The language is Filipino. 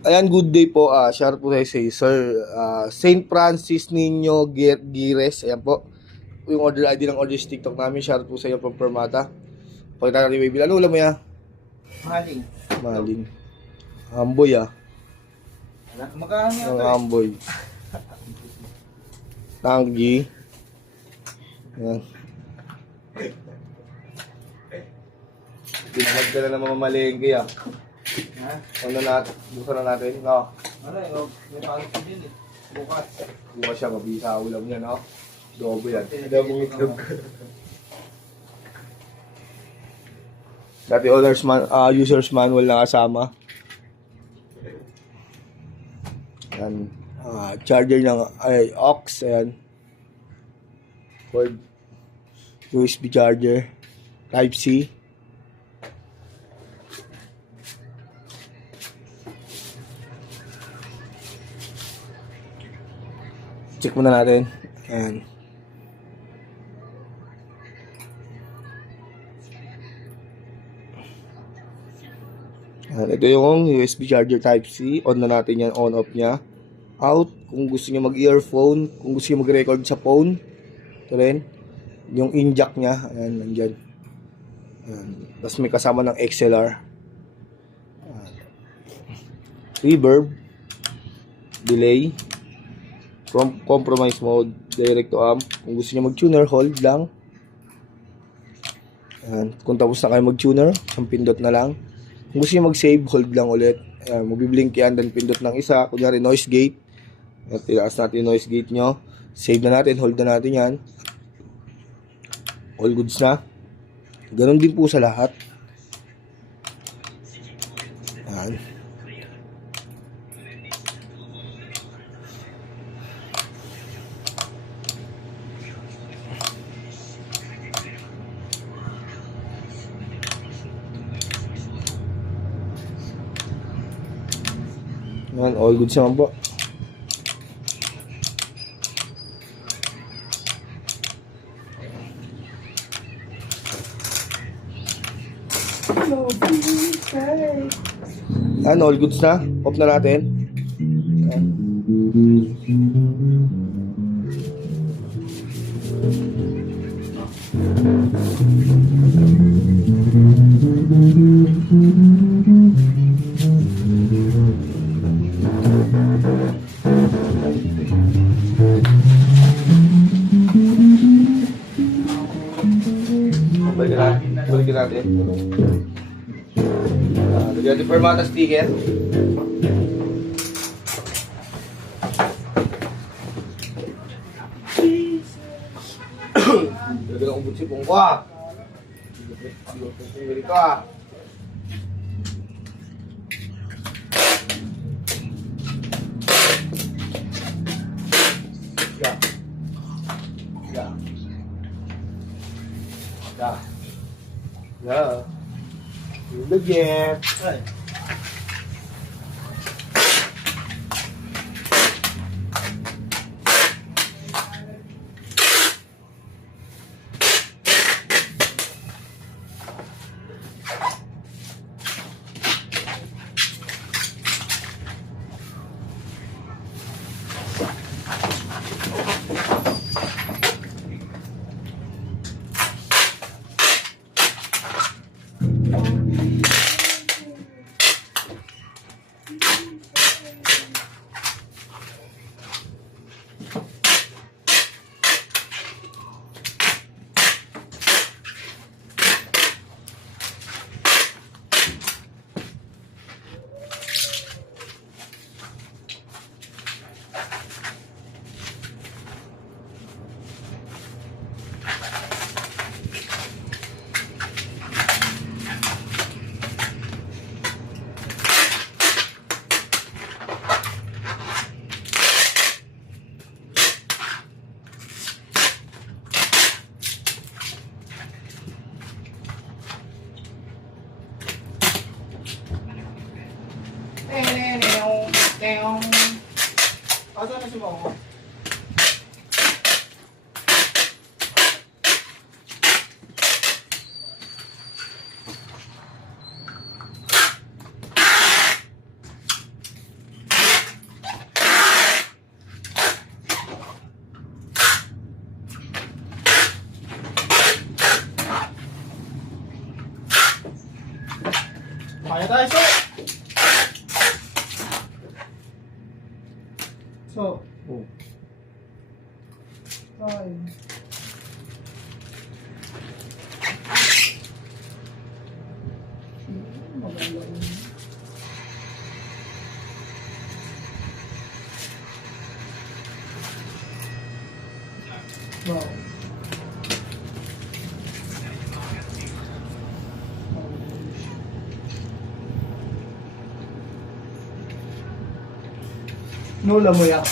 Ayan, good day po. Shout out po tayo sa Sir Saint Francis Nino Gires. Ayan po. Yung order ID ng order TikTok namin. Shout out po sa iyo from Permata. Pakita natin, baby. Ano ulam mo ya? Maling. Maling. Amboy Magkano Ang yan? amboy. Tanggi. Ayan. Binagad ka na ng mamamalengke Ha? Ano natin? Buksan na natin. No. Ano yun? May palit din eh. Bukas. Bukas siya, mabisa ulam niya, no? Dobo yan. Dobong itlog. Dati user's manual na kasama. Yan. Charger ng aux. Ayan. Cord. USB charger. Type C. Check muna natin. Ayan. Ayan. Ito yung USB charger Type C. On na natin yan. On off niya. Out. Kung gusto niyo mag-earphone. Kung gusto niyo mag-record sa phone. Ito rin. Yung in-jack niya. Ayan. Nandyan. Ayan. Tapos may kasama ng XLR. Ayan. Reverb. Delay. Compromise mode, direct to amp. Kung gusto niyo mag-tuner, hold lang. Ayan. Kung tapos na kayo mag-tuner, isang pindot na lang. Kung gusto niyo mag-save, hold lang ulit. Ayan. Magbiblink yan, then pindot ng isa. Kunyari noise gate. At ilaas natin yung noise gate nyo. Save na natin, hold na natin yan. All goods na. Ganon din po sa lahat. Ayan. Yan, all goods naman po. Yan, all goods na. Off na natin. Yan. Balikin natin. Lagyan natin Permata sticker. Lagyan akong butsipong ko ah. Lagyan ko ah. Yeah. Yeah. Yeah. Yeah. Lagyan. Ay. Asa na si Mama? Kaya tayo, so! So, Oh. tayo. Maganda rin. Wow. Nula mo yan.